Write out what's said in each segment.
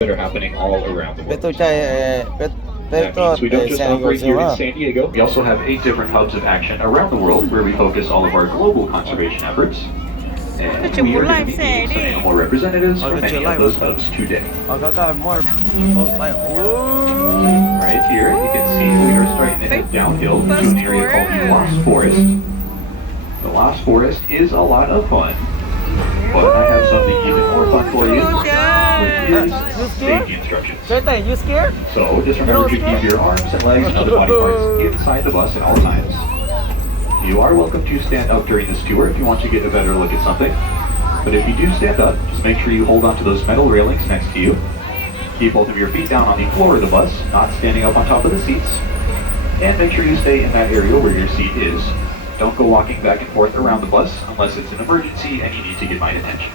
that are happening all around the world. เป็นตัวใจเป็น That means we don't just แซง operate here in ว่า San Diego. We also have 8 different hubs of action around the world where we focus all of our global conservation efforts. And we are going to be meeting some animal representatives from many of those hubs today. อ๋อก็more like Right here, you can see we are starting to head downhill to an area called the Lost Forest. The Lost Forest is a lot of fun, but I have something even more fun for you, which is safety instructions. you scared So just remember to keep your arms and legs and other body parts inside the bus at all times. You are welcome to stand up during this tour if you want to get a better look at something. But if you do stand up, just make sure you hold on to those metal railings next to you. Keep both of your feet down on the floor of the bus, not standing up on top of the seats. And make sure you stay in that area where your seat is. Don't go walking back and forth around the bus unless it's an emergency and you need to get my attention.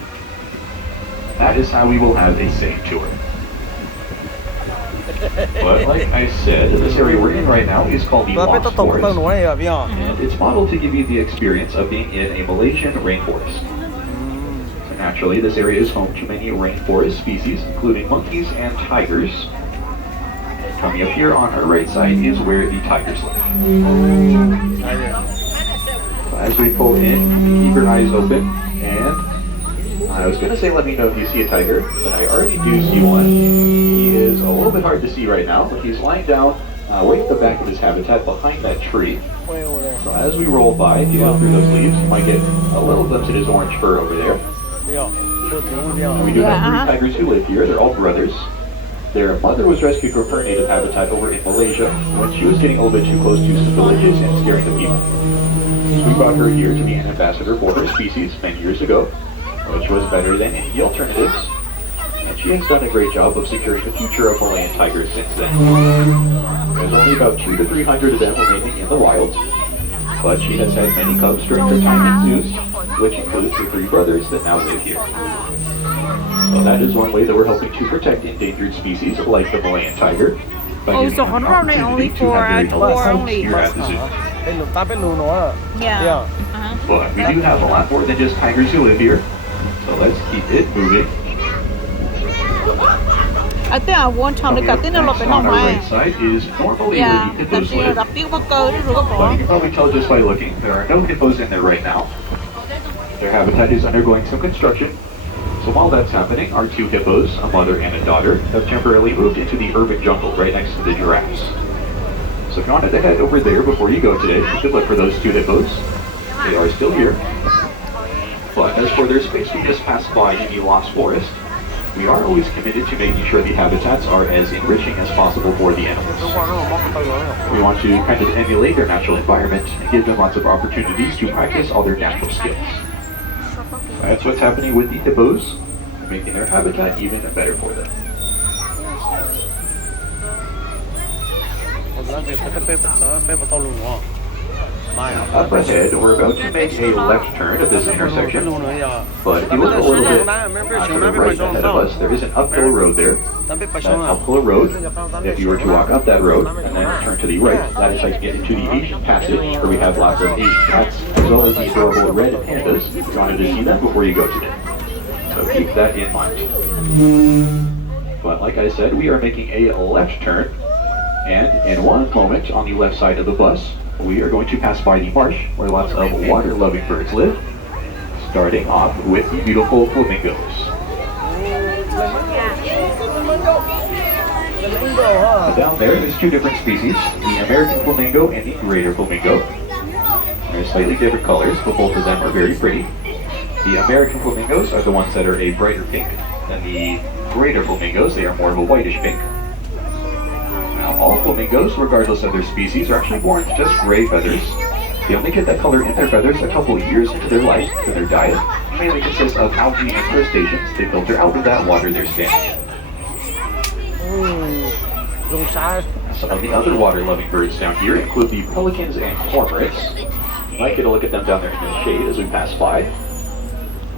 That is how we will have a safe tour. But like I said, this area we're in right now is called the Lost Forest. And it's modeled to give you the experience of being in a Malaysian rainforest. So naturally, this area is home to many rainforest species, including monkeys and tigers. Coming up here on our right side is where the tigers live. So as we pull in, keep your eyes open, and I was going to say let me know if you see a tiger, but I already do see one. He is a little bit hard to see right now, but he's lying down right at the back of his habitat behind that tree. So as we roll by, if you look through those leaves, you might get a little glimpse of his orange fur over there. And we do have 3 tigers who live here. They're all brothers. Their mother was rescued from her native habitat over in Malaysia when she was getting a little bit too close to some villages and scaring the people. So we brought her here to be an ambassador for her species many years ago, which was better than any alternatives. And she has done a great job of securing the future of Malayan tigers since then. There's only about 200 to 300 of them remaining in the wild, but she has had many cubs during her time in zoos, which includes the 3 brothers that now live here. So that is one way that we're helping to protect endangered species like the Malayan tiger. Oh, so Hong Kong only for a tour only. Here at the zoo. Yeah. But we do have a lot more than just tigers who live here. So let's keep it moving. I think I want to Coming up next on our right side is normally where Yeah, the hippos live. gặp tiếng bơ cơ nó rửa But you can probably tell just by looking, there are no hippos in there right now. Their habitat is undergoing some construction. So while that's happening, our 2 hippos, a mother and a daughter, have temporarily moved into the urban jungle right next to the giraffes. So if you wanted to head over there before you go today, you should look for those 2 hippos. They are still here. But as for their space we just passed by in the Lost Forest, we are always committed to making sure the habitats are as enriching as possible for the animals. We want to kind of emulate their natural environment and give them lots of opportunities to practice all their natural skills. That's what's happening with the hippos, making their habitat even better for them. Up ahead, we're about to make a left turn at this intersection, but if you look a little bit to the right ahead of us, there is an uphill road there. That uphill road, if you were to walk up that road and then turn to the right, that is how you get into the Asian Passage, where we have lots of Asian cats, as well as the adorable red pandas, if you wanted to see them before you go today. So keep that in mind. But like I said, we are making a left turn, and in one moment on the left side of the bus, we are going to pass by the marsh where lots of water-loving birds live, starting off with the beautiful flamingos. Down there's 2 different species, the American flamingo and the greater flamingo. They're slightly different colors, but both of them are very pretty. The American flamingos are the ones that are a brighter pink than the greater flamingos. They are more of a whitish pink. Now, all flamingos, regardless of their species, are actually born with just gray feathers. They only get that color in their feathers a couple of years into their life, and their diet mainly consists of algae and crustaceans they filter out of that water they're standing in. Some of the other water-loving birds down here include the pelicans and cormorants. You might get a look at them down there in the shade as we pass by.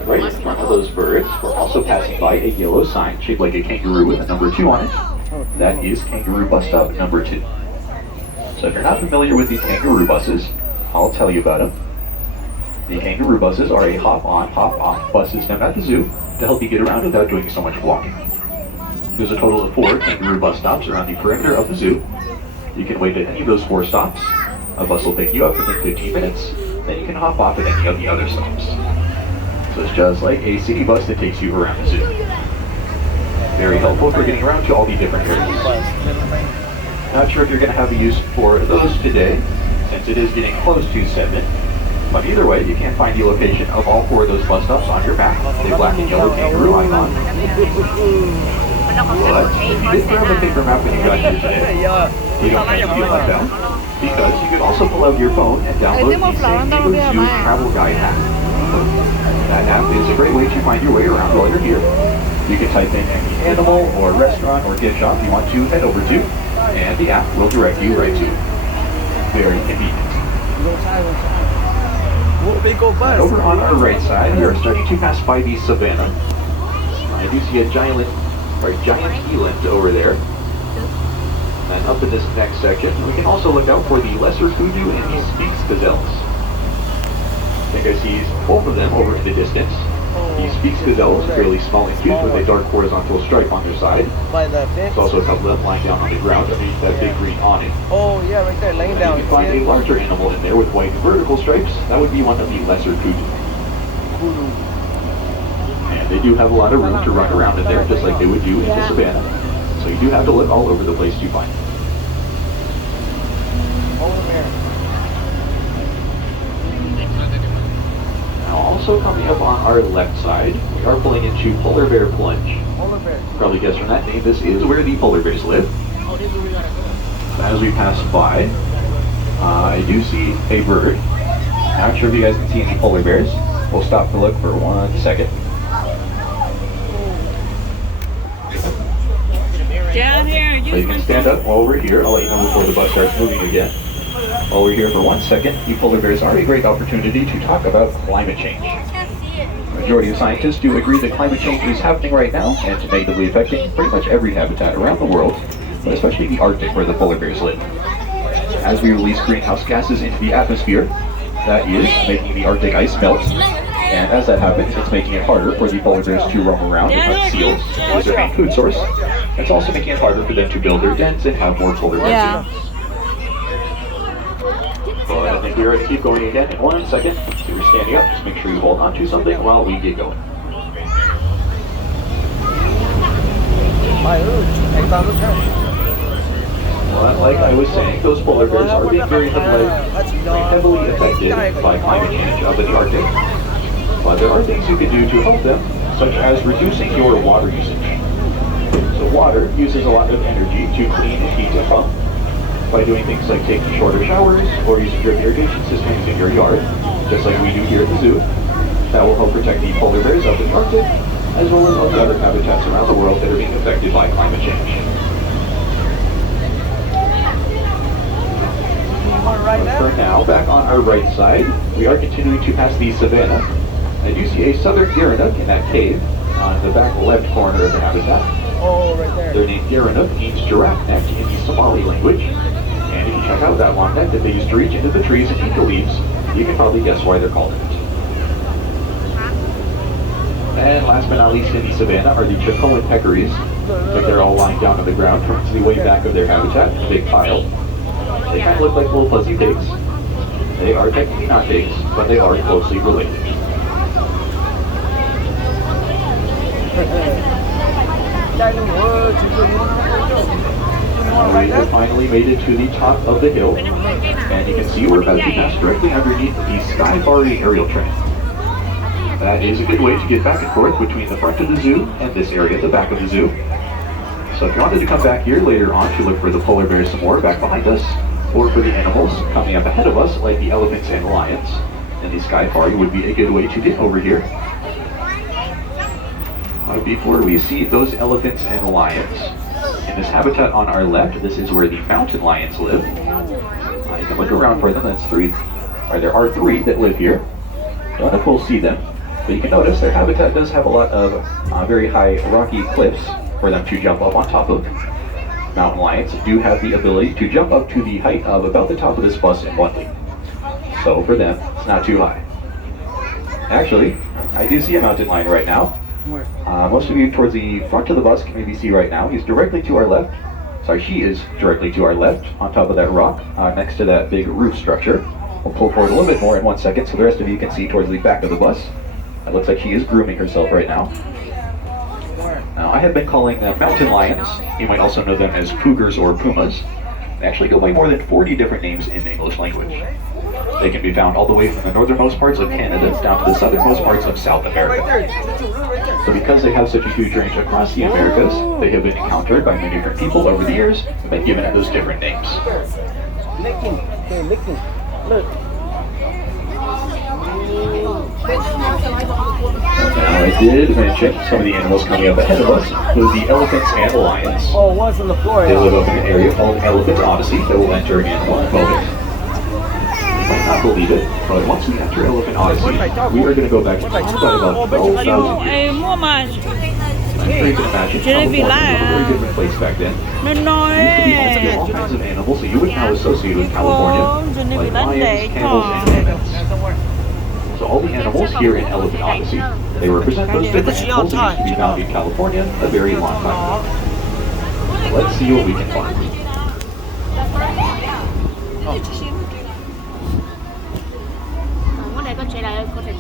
Right in front of those birds, we're also passing by a yellow sign shaped like a kangaroo with a number 2 on it. That is Kangaroo Bus Stop number 2. So if you're not familiar with the kangaroo buses, I'll tell you about them. The kangaroo buses are a hop-on, hop-off buses down at the zoo to help you get around without doing so much walking. There's a total of 4 kangaroo bus stops around the perimeter of the zoo. You can wait at any of those 4 stops. A bus will pick you up within 15 minutes, then you can hop off at any of the other stops. So it's just like a city bus that takes you around the zoo. Very helpful for getting around to all the different areas. Not sure if you're going to have the use for those today, since it is getting close to 7. But either way, you can find the location of all 4 of those bus stops on your map, the black and yellow kangaroo icon. But if you didn't grab a paper map when you got here today, you don't have to feel left out, because you can also pull out your phone and download the St. Peter's Zoo Travel Guide app. That app is a great way to find your way around while you're here. You can type in any animal or restaurant or gift shop you want to head over to, and the app will direct you right to. Very convenient. Over on our right side, we are starting to pass by the savannah. I do see a giant eland over there. And up in this next section, we can also look out for the lesser kudu and the Sphinx gazelles. I think I see both of them over in the distance. The Sphinx gazelle is fairly small and cute with a dark horizontal stripe on their side. There's also a couple of them lying down on the ground underneath that big green awning. Oh yeah, right there, laying down. You can find a larger animal in there with white vertical stripes. That would be one of the lesser kudu. And they do have a lot of room to run around in there, just like they would do in the savannah. So you do have to look all over the place to find them. Now also coming up on our left side, we are pulling into Polar Bear Plunge. Probably guessed from that name, this is where the polar bears live. As we pass by, I do see a bird. Not sure if you guys can see any polar bears. We'll stop to look for 1 second. Down here, So you can stand up while we're here. I'll let you know before the bus starts moving again. While we're here for 1 second, the polar bears are a great opportunity to talk about climate change. The majority of scientists do agree that climate change is happening right now and negatively affecting pretty much every habitat around the world, but especially the Arctic where the polar bears live. As we release greenhouse gases into the atmosphere, that is making the Arctic ice melt, and as that happens, it's making it harder for the polar bears to roam around and hunt seals, which is their main food source. It's also making it harder for them to build their dens and have more polar bears. Yeah. But I think we're going to keep going again in 1 second. So you're standing up, just make sure you hold on to something while we get going. Well, like I was saying, those polar bears are being very heavily affected by climate change up in the Arctic. But there are things you can do to help them, such as reducing your water usage. So water uses a lot of energy to clean and heat a pump. By doing things like taking shorter showers or using drip irrigation systems in your yard, just like we do here at the zoo. That will help protect the polar bears up in the Arctic, as well as all the other habitats around the world that are being affected by climate change. But for now, back on our right side, we are continuing to pass the savannah. I do see a southern Gerenuk in that cave on the back left corner of the habitat. Oh, right there. Their name Gerenuk means giraffe neck in the Somali language. And if you check out that long neck that they use to reach into the trees and eat the leaves, you can probably guess why they're called it. And last but not least in the savannah are the Chicoan peccaries. But they're all lying down on the ground towards the way back of their habitat, a big pile. They kind of look like little fuzzy pigs. They are technically not pigs, but they are closely related. We have finally made it to the top of the hill, and you can see we're about to pass directly underneath the Skyfari aerial train. That is a good way to get back and forth between the front of the zoo and this area at the back of the zoo. So if you wanted to come back here later on to look for the polar bears some more back behind us, or for the animals coming up ahead of us like the elephants and lions, then the Skyfari would be a good way to get over here. Before we see those elephants and lions, in this habitat on our left, this is where the mountain lions live. You can look around for them. There are 3 that live here. Don't know if we'll see them, but you can notice their habitat does have a lot of very high rocky cliffs for them to jump up on top of. Mountain lions do have the ability to jump up to the height of about the top of this bus in one leap. So for them, it's not too high. Actually, I do see a mountain lion right now. Most of you towards the front of the bus can maybe see right now. He's directly to our left. Sorry, she is directly to our left on top of that rock next to that big roof structure. We'll pull forward a little bit more in 1 second so the rest of you can see towards the back of the bus. It looks like she is grooming herself right now. Now, I have been calling them mountain lions. You might also know them as cougars or pumas. They actually go by more than 40 different names in the English language. They can be found all the way from the northernmost parts of Canada down to the southernmost parts of South America. So because they have such a huge range across the Americas, they have been encountered by many different people over the years and been given those different names. Licking. Okay, licking. Look. Now, I did mention some of the animals coming up ahead of us include the elephants and lions. Oh, one's on the floor. They live up in an area called Elephant Odyssey that we'll enter in one moment. You might not believe it, but once we enter Elephant Odyssey, we are going to go back in time by about 12,000 years. Mua mà I'm sure you can imagine California was a very different place back then. nó nói There used to be all kinds of animals that you would now associate with California, like lions, camels, and elephants. So all the animals here in Elephant Odyssey, they represent those different animals that used to be found in California a very long time ago. Let's see what we can find.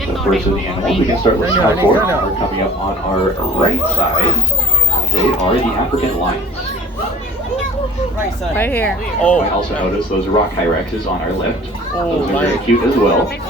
The first of the animals we can start looking out for are coming up on our right side. They are the African lions. Right side. right here. I also notice those rock hyraxes on our left. Those are very cute as well. But as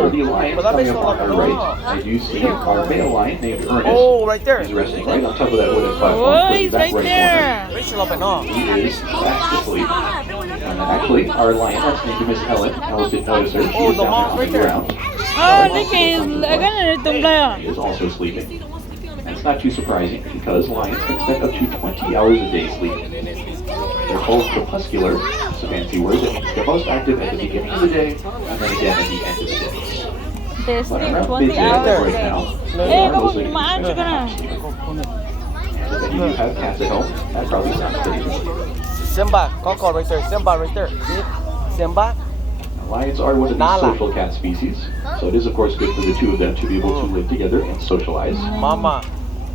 for the lions coming up on our right, I do see our male lion named Ernest. Oh, right there. He's resting right on top of that wooden platform. Oh, with he's that right corner. there. Rachel up and on. He is fast asleep. And actually, our lioness named Miss Ellen. Alice didn't notice her. She is down there on the ground. Oh, look at cái tung lên. She is also sleeping. And it's not too surprising because lions can spend up to 20 hours a day sleeping. They're called crepuscular. It's a fancy word that means they're most active at the beginning of the day and then again at the end of the day. They But sleep around 20 midday hours right a day. now, Ê, they are có một mostly cái mà ăn cho cái này. And if any of you have cats at home, that probably sounds pretty good. Simba. Coco right there. Simba right there. See? Simba. Lions are one of the Nala. social cat species, so it is of course good for the two of them to be able to live together and socialize. Mama.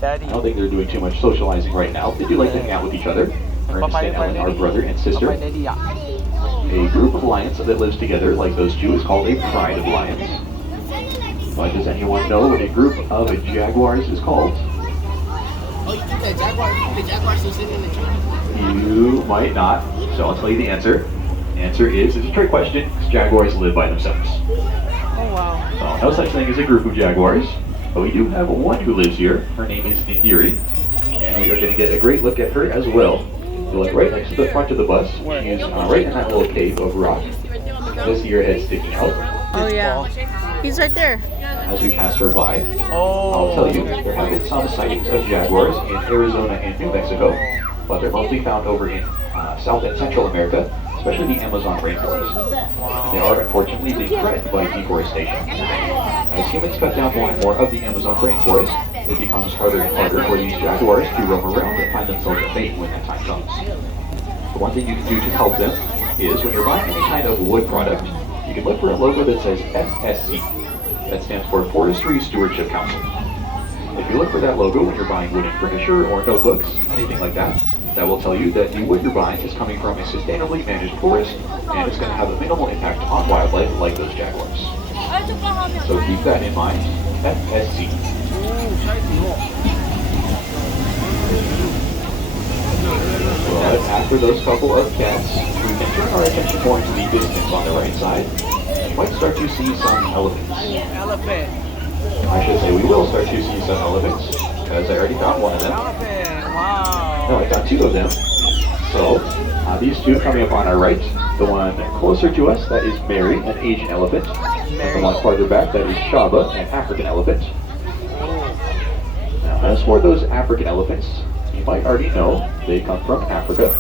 Daddy. I don't think they're doing too much socializing right now. They do like to hang out with each other. Ernest and Ellen are brother and sister. Bye-bye, Daddy. A group of lions that lives together like those two is called a pride of lions. But does anyone know what a group of jaguars is called? You might not, so I'll tell you the answer. The answer is, it's a trick question, because jaguars live by themselves. Oh wow. So no such thing as a group of jaguars, but we do have one who lives here. Her name is Nindiri, and we are going to get a great look at her as well. You'll look right next to the front of the bus. She's right in that little cave of rock. Just see her head sticking out. Oh yeah. He's right there. As we pass her by, Oh. I'll tell you, there have been some sightings of jaguars in Arizona and New Mexico, but they're mostly found over in South and Central America, especially the Amazon rainforest. And they are unfortunately being threatened by deforestation. As humans cut down more and more of the Amazon rainforest, it becomes harder and harder for these jaguars to roam around and find themselves a mate when that time comes. The one thing you can do to help them is when you're buying any kind of wood product, you can look for a logo that says FSC. That stands for Forestry Stewardship Council. If you look for that logo when you're buying wooden furniture or notebooks, anything like that, that will tell you that the wood you're buying is coming from a sustainably managed forest and it's going to have a minimal impact on wildlife like those jaguars. So keep that in mind. FSC. But after those couple of cats, we can turn our attention more to the distance on the right side. You might start to see some elephants. Elephant. I should say we will start to see some elephants, because I already found one of them. Elephant. Wow. No, I found two of them. So, these two coming up on our right, the one closer to us, that is Mary, an Asian elephant. And the one farther back, that is Shaba, an African elephant. Now, as for those African elephants, you might already know they come from Africa.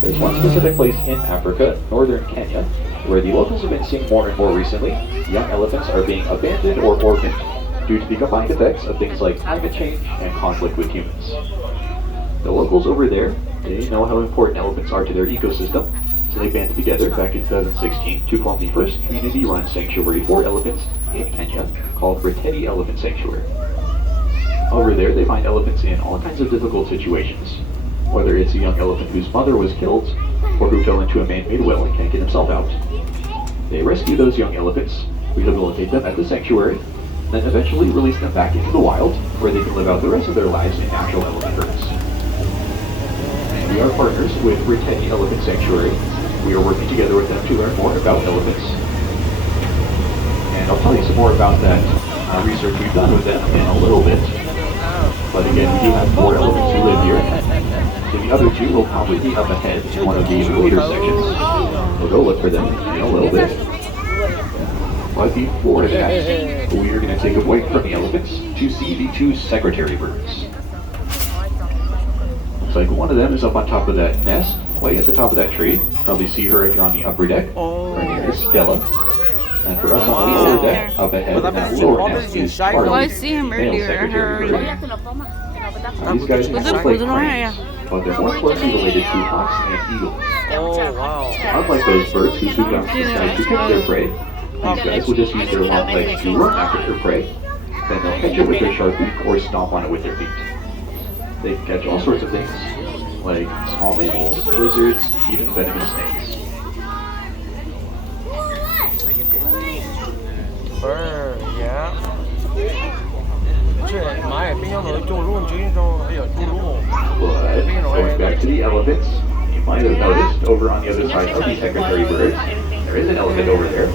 There's one specific place in Africa, northern Kenya, where the locals have been seeing more and more recently. Young elephants are being abandoned or orphaned due to the combined effects of things like climate change and conflict with humans. The locals over there, they know how important elephants are to their ecosystem, so they banded together back in 2016 to form the first community-run sanctuary for elephants in Kenya called Reteti Elephant Sanctuary. Over there, they find elephants in all kinds of difficult situations. Whether it's a young elephant whose mother was killed, or who fell into a man-made well and can't get himself out. They rescue those young elephants, rehabilitate them at the sanctuary, then eventually release them back into the wild, where they can live out the rest of their lives in natural elephant herds. We are partners with Caij Elephant Sanctuary. We are working together with them to learn more about elephants. And I'll tell you some more about that research we've done with them in a little bit. But again, we do have 4 elephants who live here. So the other 2 will probably be up ahead in one of the later sections. We'll go look for them in a little bit. But before that, we are going to take a break from the elephants to see the 2 secretary birds. Looks like one of them is up on top of that nest, way at the top of that tree. Probably see her if you're on the upper deck. Her name is Stella. And for us on the lower deck, up ahead, in that lower nest is Charlie, Oh, I see him male earlier. secretary bird. These guys are like cranes, but they're more closely related to hawks and eagles. Oh, wow. Unlike those birds who swoop down from the sky to catch their prey, these guys will just use their long legs to run after their prey. Then they'll catch it with their sharp beak or stomp on it with their feet. They can catch all sorts of things, like small mammals, lizards, even venomous snakes. Bird, yeah. 这马也冰箱头种路，就一种哎呀种路。 But going back to the elephants, you might have noticed over on the other side of the secretary bird, there is an elephant over there.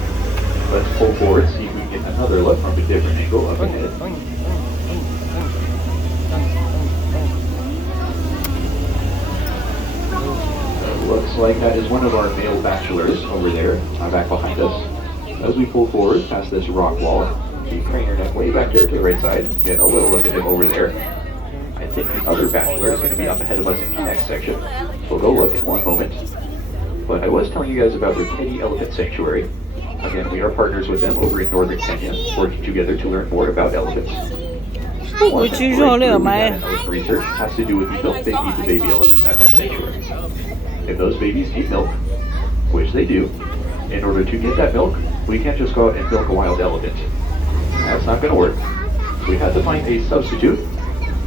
Let's pull forward, see if we can get another look from a different angle up ahead. Looks like that is one of our male bachelors over there, back behind us. As we pull forward past this rock wall, you crane your neck way back there to the right side, get a little look at him over there. I think the other bachelor is going to be up ahead of us in the next section. We'll go look in one moment. But I was telling you guys about the Caij Elephant Sanctuary. Again, we are partners with them over in northern Kenya, working together to learn more about elephants. One of the elephant research has to do with the milk they feed the baby elephants at that sanctuary. If those babies need milk, which they do, in order to get that milk, we can't just go out and milk a wild elephant. That's not going to work. We had to find a substitute.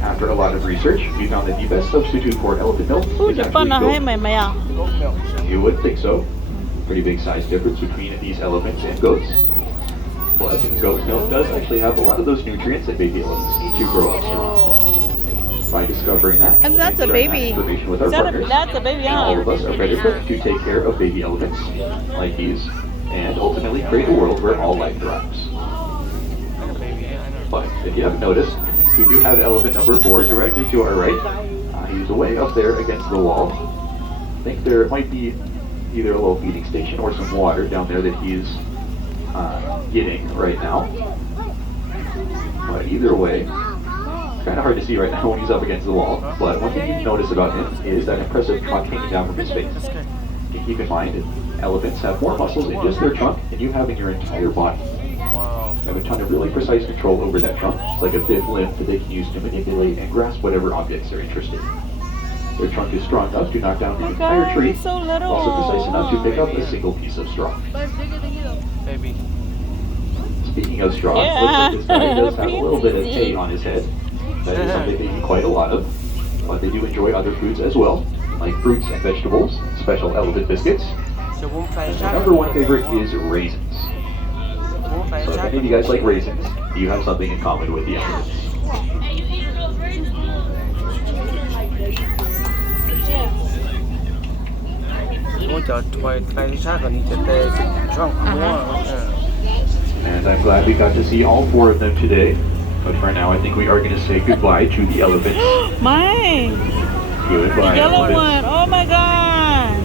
After a lot of research, we found that the best substitute for elephant milk is actually goat. You would think so. Pretty big size difference between these elephants and goats. But goat milk does actually have a lot of those nutrients that baby elephants need to grow up strong. By discovering that, And that's a baby. information with our partners, That's a baby, now all of us are better equipped to take care of baby elephants like these, and ultimately create a world where all life thrives. But if you haven't noticed, we do have elephant number 4 directly to our right. He's way up there against the wall. I think there might be either a little feeding station or some water down there that he's getting right now. But either way, kind of hard to see right now when he's up against the wall. But one thing you notice about him is that impressive trunk hanging down from his face. You keep in mind, elephants have more muscles in just their trunk than you have in your entire body. They have a ton of really precise control over that trunk. It's like a 5th limb that they can use to manipulate and grasp whatever objects they're interested in. Their trunk is strong enough to knock down the entire tree, so little. also precise enough to pick up a single piece of straw. Baby. Speaking of straw, Yeah. looks like this guy does have a little bit of hay on his head. That is something they eat quite a lot of, but they do enjoy other foods as well, like fruits and vegetables, special elephant biscuits. And their number 1 favorite is raisins. So if any of you guys like raisins, you have something in common with the elephants. And I'm glad we got to see all 4 of them today. But for now, I think we are going to say goodbye to the elephants. Mine. Goodbye, The yellow elephants. one. Oh my god.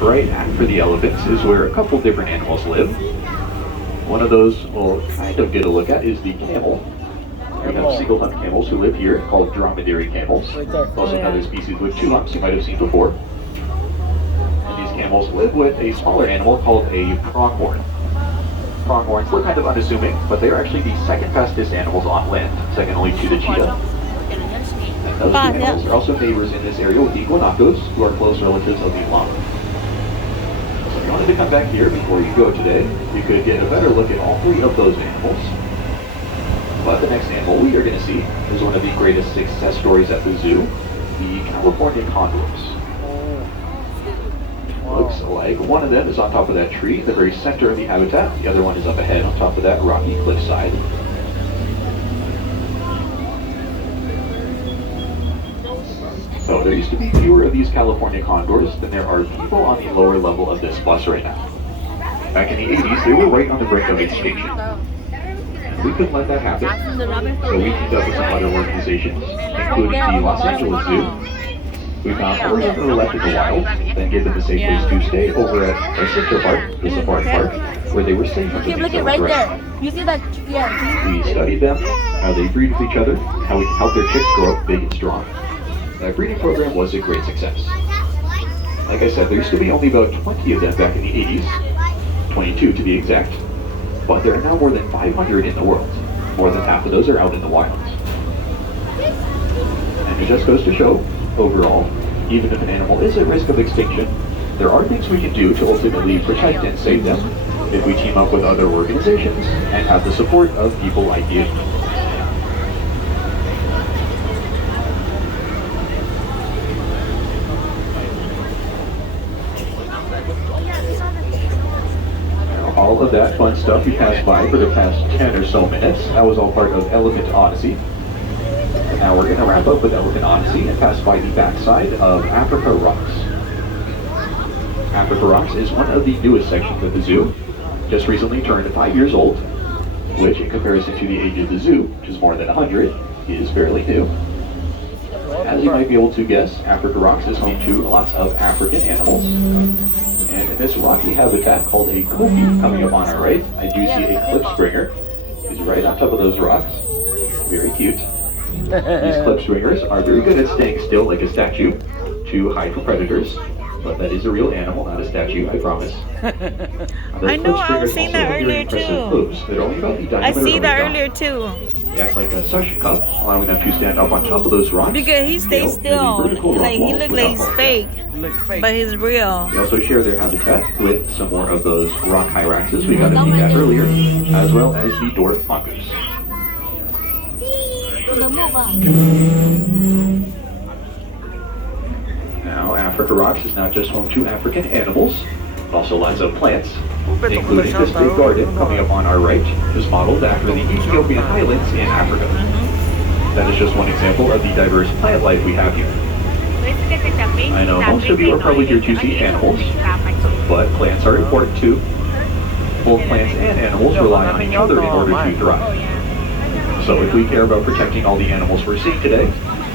Right after the elephants is where a couple different animals live. One of those we'll kind of get a look at is the camel. We have single hump camels who live here called dromedary camels. Also another species with 2 humps you might have seen before. And these camels live with a smaller animal called a pronghorn. Pronghorns look kind of unassuming, but they are actually the second fastest animals on land, second only to the cheetah. And those 2 animals are also neighbors in this area with the guanacos, who are close relatives of the llama. So if you wanted to come back here before you go today, you could get a better look at all 3 of those animals. But the next animal we are going to see is one of the greatest success stories at the zoo, the California condors. Looks like one of them is on top of that tree, the very center of the habitat. The other one is up ahead on top of that rocky cliffside. So there used to be fewer of these California condors than there are people on the lower level of this bus right now. Back in the 80s, they were right on the brink of extinction. We couldn't let that happen, so we teamed up with some other organizations, including the Los Angeles Zoo. We found all of them who were left in the wild, then gave them a safe place to stay over at our sister park, the Safari Park, where they were safe from the things that were threatened. You see that? Yeah. We studied them, how they breed with each other, how we can help their chicks grow up big and strong. That breeding program was a great success. Like I said, there used to be only about 20 of them back in the 80s, 22 to be exact, but there are now more than 500 in the world. More than half of those are out in the wild. And it just goes to show, overall, even if an animal is at risk of extinction, there are things we can do to ultimately protect and save them if we team up with other organizations and have the support of people like you. All of that fun stuff we passed by for the past 10 or so minutes, that was all part of Elephant Odyssey. And now we're going to wrap up with Elephant Odyssey and pass by the backside of Africa Rocks. Africa Rocks is one of the newest sections of the zoo. Just recently turned 5 years old, which in comparison to the age of the zoo, which is more than 100, is fairly new. As you might be able to guess, Africa Rocks is home to lots of African animals. And in this rocky habitat called a caij, coming up on our right, I do see a cliff springer. He's right on top of those rocks. Very cute. These cliff springers are very good at staying still like a statue to hide from predators. But that is a real animal, not a statue, I promise. I know, I was seeing that earlier too. They're only about the diameter I see of a that dime. earlier too. They act like a suction cup, allowing them to stand up on top of those rocks. Because he stays still. Like he looks like he's fake, but he's real. They also share their habitat with some more of those rock hyraxes we got a peek at earlier, as well as the dwarf mongoose. Now, Africa Rocks is not just home to African animals, but also lots of plants, including this big garden coming up on our right, which is modeled after the Ethiopian highlands in Africa. That is just one example of the diverse plant life we have here. I know most of you are probably here to see animals, but plants are important too. Both plants and animals rely on each other in order to thrive. So if we care about protecting all the animals we're seeing today,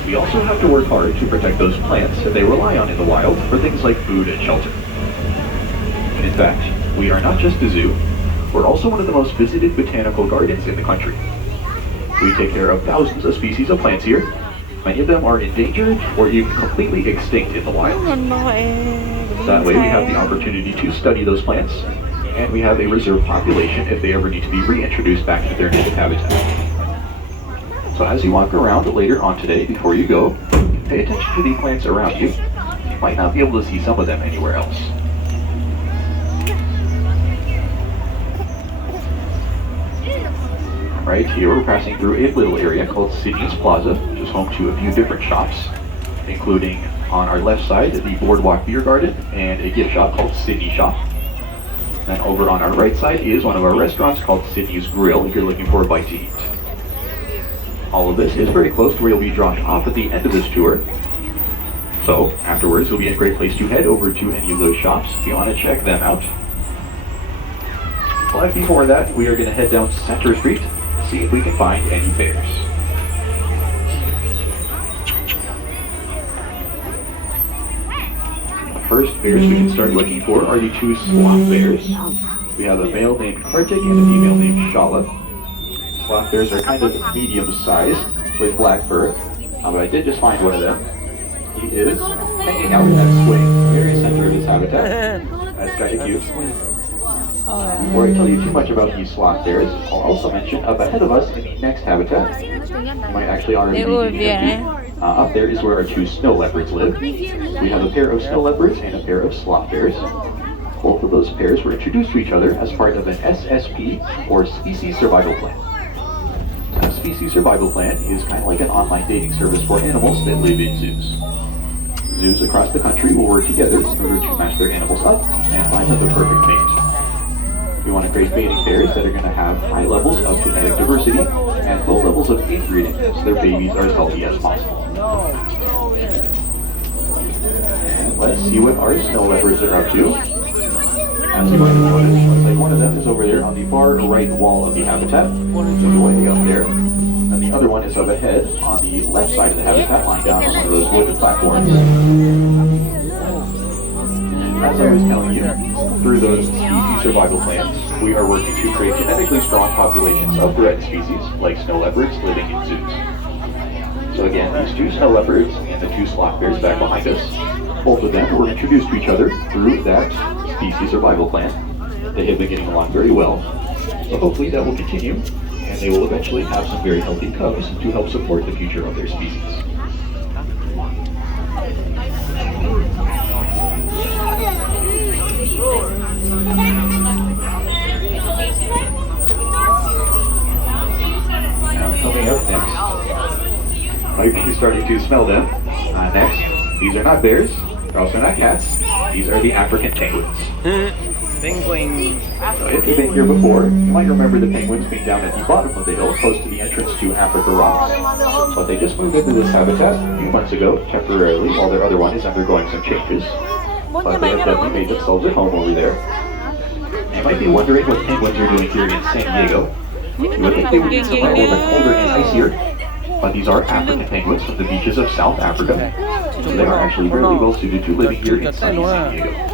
we also have to work hard to protect those plants that they rely on in the wild for things like food and shelter. In fact, we are not just a zoo, we're also one of the most visited botanical gardens in the country. We take care of thousands of species of plants here. Many of them are endangered or even completely extinct in the wild. That way we have the opportunity to study those plants, and we have a reserve population if they ever need to be reintroduced back to their native habitat. So as you walk around later on today, before you go, pay attention to the plants around you. You might not be able to see some of them anywhere else. Right here, we're passing through a little area called Sydney's Plaza, which is home to a few different shops, including on our left side, the Boardwalk Beer Garden and a gift shop called Sydney Shop. Then over on our right side is one of our restaurants called Sydney's Grill, if you're looking for a bite to eat. All of this is very close to where you'll be dropped off at the end of this tour. So afterwards, it'll be a great place to head over to any of those shops if you want to check them out. But before that, we are going to head down Center Street, see if we can find any bears. The first bears we can start looking for are the two sloth bears. We have a male named Kartik and a female named Shala. Sloth bears are kind of medium-sized with black fur, but I did just find one of them. He is hanging out in that swing, very center of his habitat. That's kind of cute. Before I tell you too much about these sloth bears, I'll also mention up ahead of us in the next habitat, you might actually already be up there is where our two snow leopards live. We have a pair of snow leopards and a pair of sloth bears. Both of those pairs were introduced to each other as part of an SSP, or Species Survival Plan. species survival plan is kind of like an online dating service for animals that live in zoos. Zoos across the country will work together in order to match their animals up and find them the perfect mate. We want to create mating pairs that are going to have high levels of genetic diversity and low levels of inbreeding so their babies are as healthy as possible. And let's see what our snow leopards are up to. As you might have noticed, looks like one of them is over there on the far right wall of the habitat, way up there. And the other one is up ahead on the left side of the habitat, lying down on one of those wooden platforms. As I was telling you, through those species survival plans, we are working to create genetically strong populations of threatened species, like snow leopards living in zoos. So again, these two snow leopards and the two sloth bears back behind us, both of them were introduced to each other through that species survival plan. They have been getting along very well, so hopefully that will continue, and they will eventually have some very healthy cubs to help support the future of their species. Now coming up next, might be starting to smell them. Next, these are not bears, they're also not cats, these are the African penguins. Penguins. So if you've been here before, you might remember the penguins being down at the bottom of the hill, close to the entrance to Africa Rocks. But they just moved into this habitat a few months ago, temporarily, while their other one is undergoing some changes. But they have definitely made themselves at home over there. You might be wondering what penguins are doing here in San Diego. You would think they would be somewhere a little bit colder and icier, but these are African penguins from the beaches of South Africa. So they are actually really well suited to living here in sunny San Diego.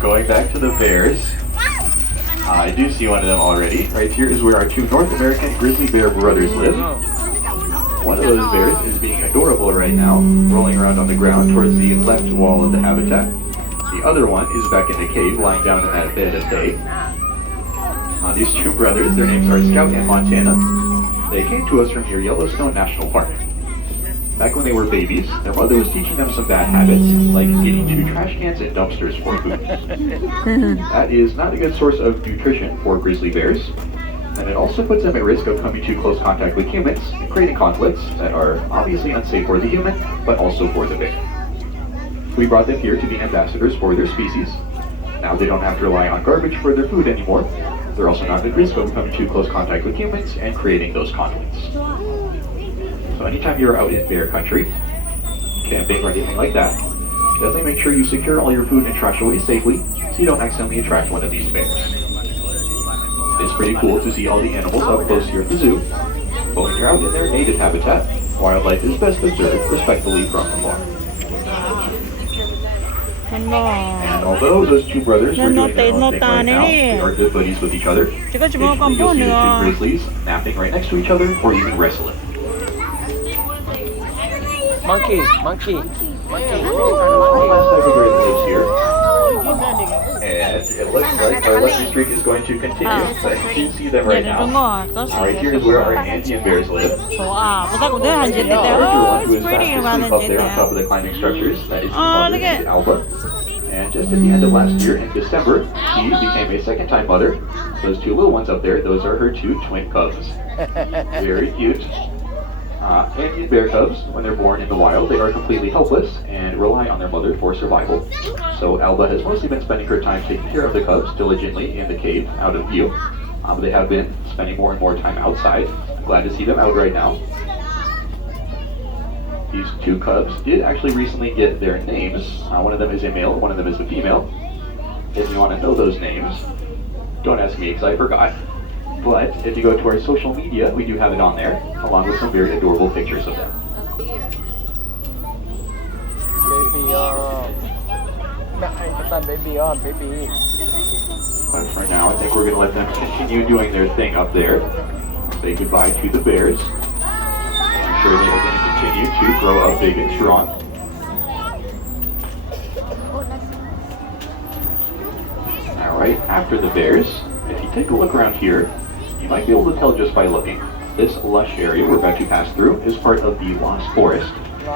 Going back to the bears, I do see one of them already. Right here is where our two North American grizzly bear brothers live. One of those bears is being adorable right now, rolling around on the ground towards the left wall of the habitat. The other one is back in the cave, lying down in that bed of hay. These two brothers, their names are Scout and Montana. They came to us from near Yellowstone National Park. Back when they were babies, their mother was teaching them some bad habits, like getting to trash cans and dumpsters for food. That is not a good source of nutrition for grizzly bears, and it also puts them at risk of coming to close contact with humans and creating conflicts that are obviously unsafe for the human, but also for the bear. We brought them here to be ambassadors for their species. Now they don't have to rely on garbage for their food anymore. They're also not at risk of coming to close contact with humans and creating those conflicts. So anytime you're out in bear country, camping or anything like that, definitely make sure you secure all your food and trash away safely so you don't accidentally attract one of these bears. It's pretty cool to see all the animals up close here at the zoo, but when you're out in their native habitat, wildlife is best observed respectfully from afar. And although those two brothers were doing their own thing right now, they are good buddies with each other. Occasionally you'll see the two grizzlies napping right next to each other or even wrestling. Monkey. One last type of grizzly lives here. And it looks like our lucky streak is going to continue, but you can see them right now. Right here is where our Andean bears live. The larger one who is fastest up there on top of the climbing structures, that is the mother named Alba. And just at the end of last year, in December, she became a second-time mother. Those two little ones up there, those are her two twin cubs. Very cute. Andean bear cubs, when they're born in the wild, they are completely helpless and rely on their mother for survival. So Alba has mostly been spending her time taking care of the cubs diligently in the cave, out of view. They have been spending more and more time outside. Glad to see them out right now. These two cubs did actually recently get their names. One of them is a male, one of them is a female. If you want to know those names, don't ask me because I forgot. But if you go to our social media, we do have it on there, along with some very adorable pictures of them. Baby. But for now, I think we're going to let them continue doing their thing up there. Say goodbye to the bears. I'm sure they are going to continue to grow up big and strong. Alright, after the bears, if you take a look around here, You might be able to tell just by looking. This lush area we're about to pass through is part of the Lost Forest,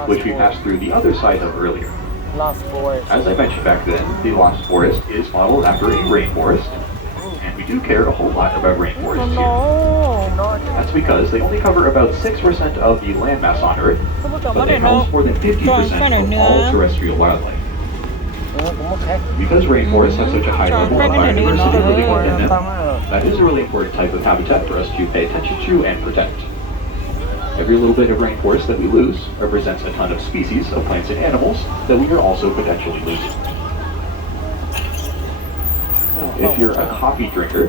which we passed through the other side of earlier. Lost Forest. As I mentioned back then, the Lost Forest is modeled after a rainforest, and we do care a whole lot about rainforests here. No. That's because they only cover about 6% of the landmass on Earth, but they house more than 50% of all terrestrial wildlife. Because rainforests have such a high level of biodiversity living within them, that is a really important type of habitat for us to pay attention to and protect. Every little bit of rainforest that we lose represents a ton of species of plants and animals that we are also potentially losing. If you're a coffee drinker,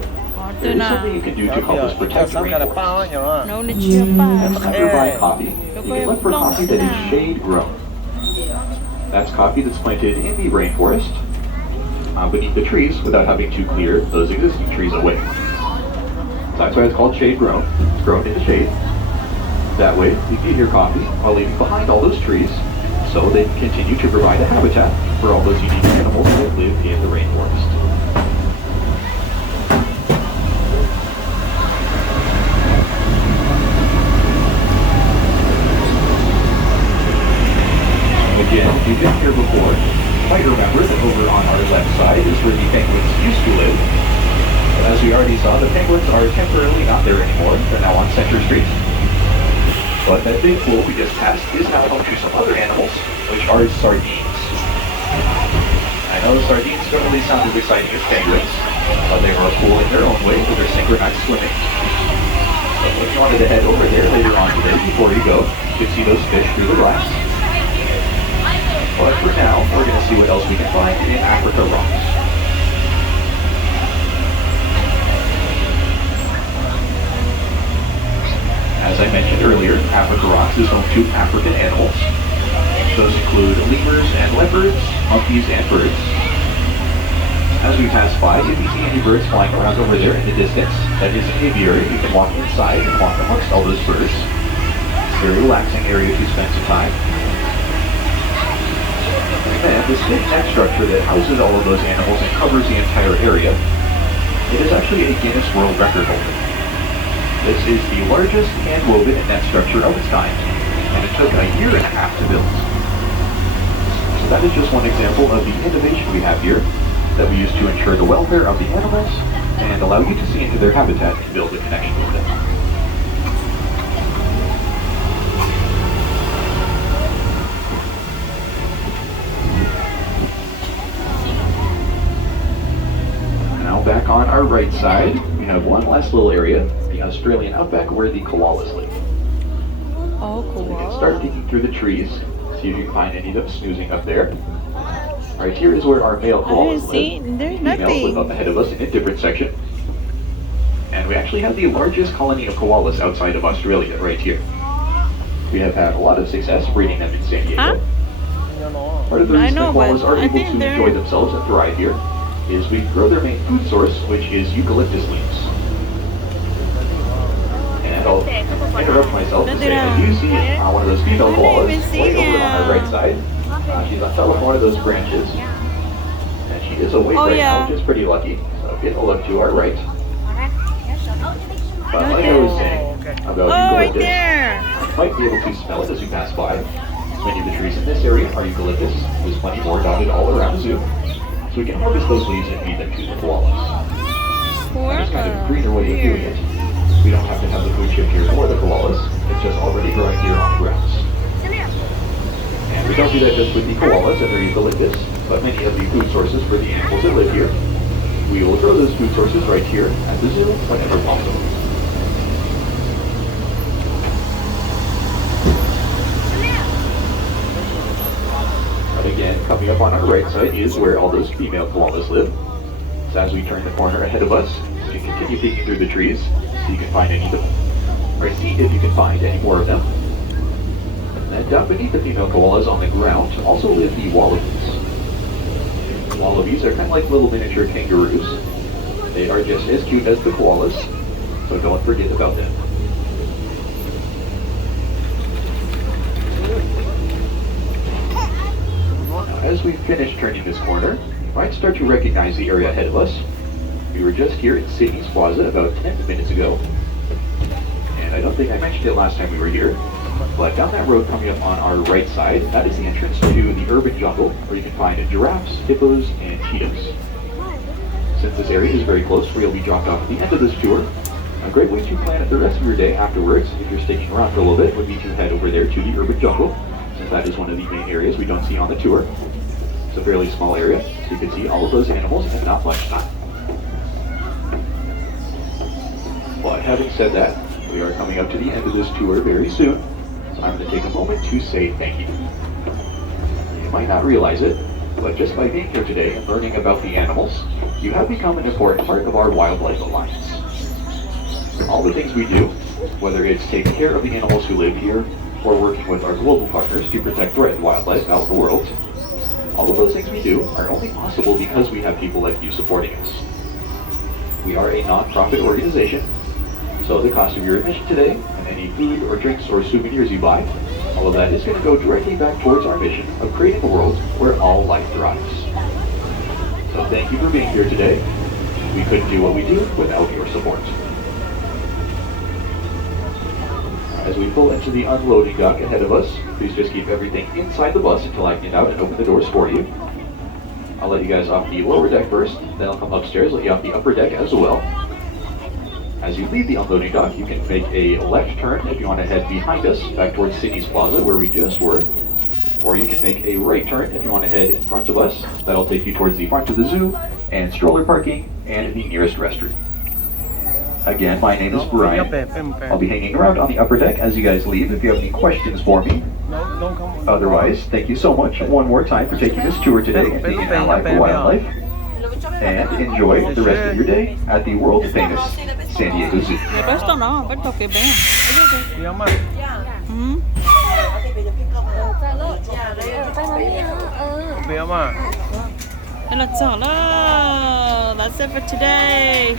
there is something you can do to help us protect the rainforest. Nấu nên chia ba. Next time you're buying coffee, you can look for coffee that is shade grown. That's coffee that's planted in the rainforest, beneath the trees, without having to clear those existing trees away. So that's why it's called shade grown. It's grown in the shade. That way, you can get your coffee while leaving behind all those trees, so they can continue to provide a habitat for all those unique animals that live in the rainforest. Again, if you've been here before, you might remember that over on our left side is where the penguins used to live. But as we already saw, the penguins are temporarily not there anymore. They're now on Center Street. But that big pool we just passed is now home to some other animals, which are sardines. I know sardines don't really sound as exciting as penguins, but they are cool in their own way with their synchronized swimming. So if you wanted to head over there later on today before you go, you could see those fish through the glass. But for now, we're going to see what else we can find in Africa Rocks. As I mentioned earlier, Africa Rocks is home to African animals. Those include lemurs and leopards, monkeys and birds. As we pass by, if you see any birds flying around over there in the distance, that is an aviary. You can walk inside and walk amongst all those birds. It's a very relaxing area to spend some time. And this big net structure that houses all of those animals and covers the entire area, it is actually a Guinness World Record holder. This is the largest hand-woven net structure of its kind, and it took a year and a half to build. So that is just one example of the innovation we have here that we use to ensure the welfare of the animals and allow you to see into their habitat and build a connection with them. Back on our right side, we have one last little area, the Australian outback, where the koalas live. Oh, So we can koala. start digging through the trees, see if you can find any of them snoozing up there. Right here is where our male koalas see, live. there's Females live up nothing. ahead of us in a different section. And we actually have the largest colony of koalas outside of Australia right here. We have had a lot of success breeding them in San Diego. Huh? Part of the I reason know, the koalas but are I able think to they're- enjoy themselves and thrive here is we grow their main food source, which is eucalyptus leaves. And I'll interrupt myself to say, I do see one of those female I didn't koalas even see right over on them. our right side. She's on top of one of those branches, and she is awake Oh, right yeah. now, which is pretty lucky. So getting a look to our right. But like I was saying about Oh, right eucalyptus, there. you might be able to smell it as you pass by. Many of the trees in this area are eucalyptus. There's plenty more dotted all around the zoo. So we can harvest those leaves and feed them to the koalas. And it's kind of a greener way of doing it. We don't have to have the food shipped here for the koalas. It's just already growing here on the grounds. And we don't do that just with the koalas and their eucalyptus, but many of the food sources for the animals that live here. We will grow those food sources right here at the zoo whenever possible. But again, coming up on our right side is where all those female koalas live. So as we turn the corner ahead of us, you can continue peeking through the trees so you can find any of them, or see if you can find any more of them. And then down beneath the female koalas on the ground also live the wallabies. Wallabies are kind of like little miniature kangaroos. They are just as cute as the koalas, so don't forget about them. Now, as we finish turning this corner, you might start to recognize the area ahead of us. We were just here at Sydney's Plaza about 10 minutes ago. And I don't think I mentioned it last time we were here, but down that road coming up on our right side, that is the entrance to the urban jungle, where you can find giraffes, hippos, and cheetahs. Since this area is very close, where you'll be dropped off at the end of this tour, a great way to plan the rest of your day afterwards, if you're sticking around for a little bit, would be to head over there to the urban jungle, since that is one of the main areas we don't see on the tour. It's a fairly small area, so you can see all of those animals in not much time. But having said that, we are coming up to the end of this tour very soon, so I'm going to take a moment to say thank you. You might not realize it, but just by being here today and learning about the animals, you have become an important part of our Wildlife Alliance. All the things we do, whether it's taking care of the animals who live here, or working with our global partners to protect threatened wildlife out in the world, all of those things we do are only possible because we have people like you supporting us. We are a non-profit organization, so the cost of your admission today, and any food or drinks or souvenirs you buy, all of that is going to go directly back towards our mission of creating a world where all life thrives. So thank you for being here today. We couldn't do what we do without your support. As we pull into the unloading dock ahead of us, please just keep everything inside the bus until I get out and open the doors for you. I'll let you guys off the lower deck first, then I'll come upstairs, let you off the upper deck as well. As you leave the unloading dock, you can make a left turn if you want to head behind us, back towards Sydney's Plaza, where we just were. Or you can make a right turn if you want to head in front of us. That'll take you towards the front of the zoo, and stroller parking, and the nearest restroom. Again, my name is Brian. I'll be hanging around on the upper deck as you guys leave if you have any questions for me. Otherwise, thank you so much one more time for taking this tour today and being an ally for wildlife. And enjoy the rest of your day at the world famous San Diego Zoo. That's it for today.